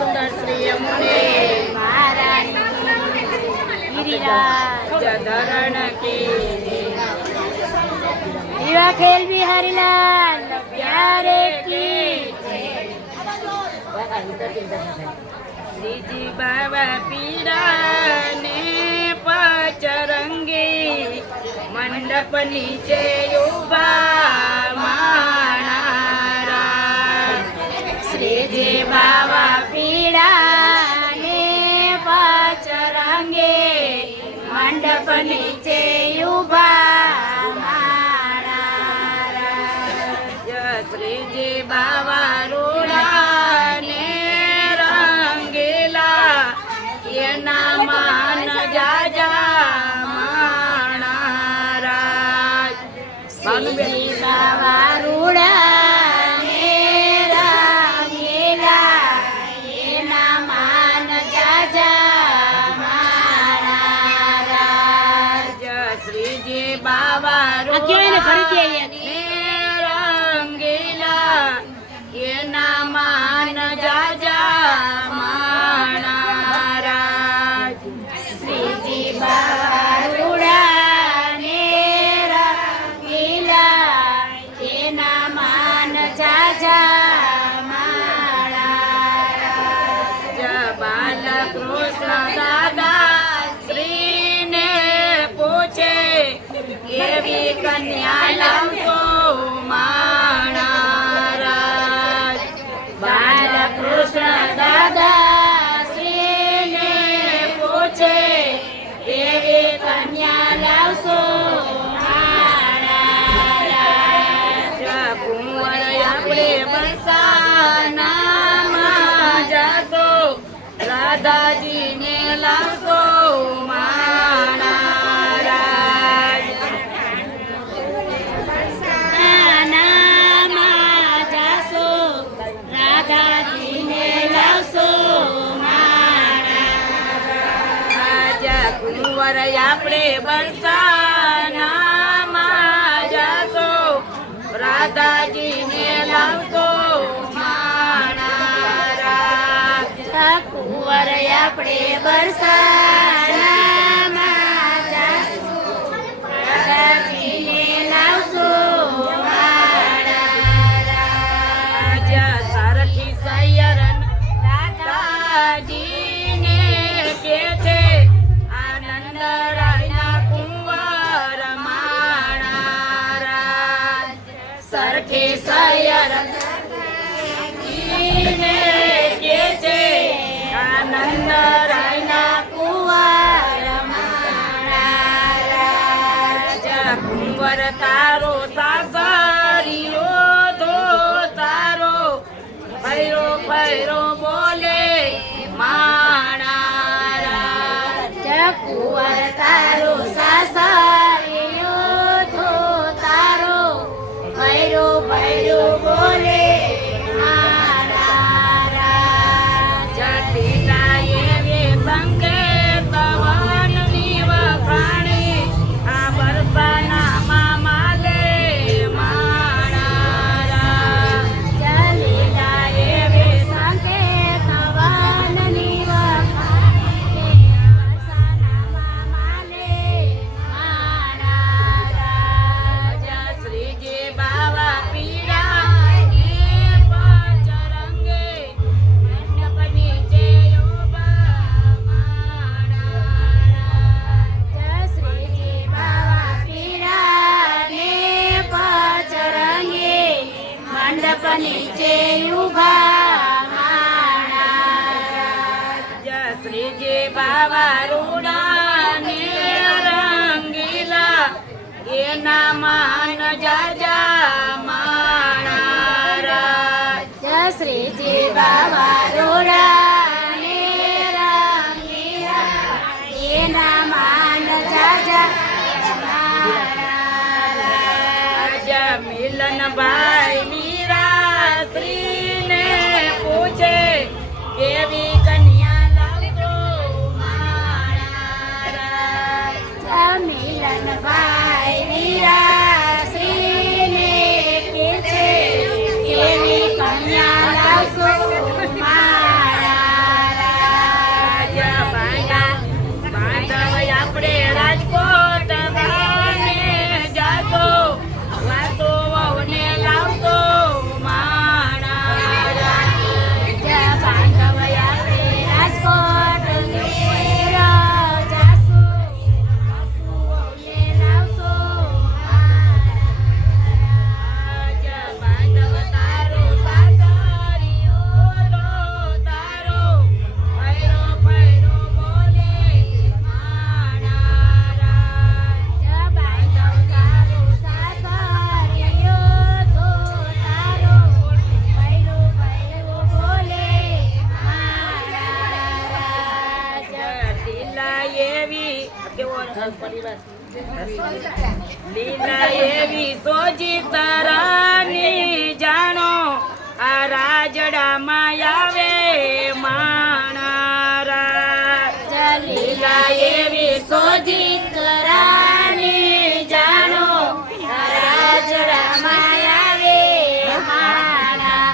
સુંદર શ્રી યમુને धरण की युवा खेल बिहारी लाल प्यारे की श्रीजी बाबा पीड़ा ने पचरंगी मंडप नीचे उभा माणारा श्रीजी बाबा पीड़ा ने पचरंगे मंडप नीचे उभा श्रीजी बाबा रूड़ा ने रंगीला ये नामान जाजा माणारा श्रीजी बाबा रूड़ा ने रंगीला ये नामान जाजा श्रीजी बाबा रंगीला ये नामान जाजा माणारा श्रीजी बाबा रूड़ा ने रंगीला ये नामान जाजा बाल कृष्ण दादा श्री ने पूछे केवी कन्या लावतो माणारा बाल कृष्ण दादा श्री ने पूछे देवी कन्या लावसो कुंवर आपले बरसानाમાં જાતો રાધાજીને લાવતો માણારા जासो राधा जी ने लावसो કુંવર આપણે બરસાનામાં જાતો રાધાજીને લાવતો માણારા कुंवर आपणे बरसानाમાં જાસુ રાધાજીને લાવસો સારથી સૈયરન રાધાજીને કે છે આનંદ રાયના કુંવર માણારા સરખે સૈયરન કે છે આનંદ રાયના કુંવર માણારા કુંવર તારો સાસરિયો ધો તારો ભૈરો ભૈરો બોલે માણારા कुंवर तारो सासरियो थो तारो भैरो भैरो बोले नीचे उभा श्रीजी बाबा रूड़ा ने रंगीला ये नामान जाजा माणारा श्रीजी बाबा रूड़ा ने रंगीला ये नामान जाजा मिलन भाई श्री ने पूछे केवी कन्या लावतो माणारा मिलन भाई वीरा श्री ने पूछे केवी कन्या लावसो माणारा લીલા એવી સોજી તારાની જાણો આ રાજડામાં આવે માણારા લીલા એવી સોજી તારાની જાણો આ રાજડામાં આવે માણા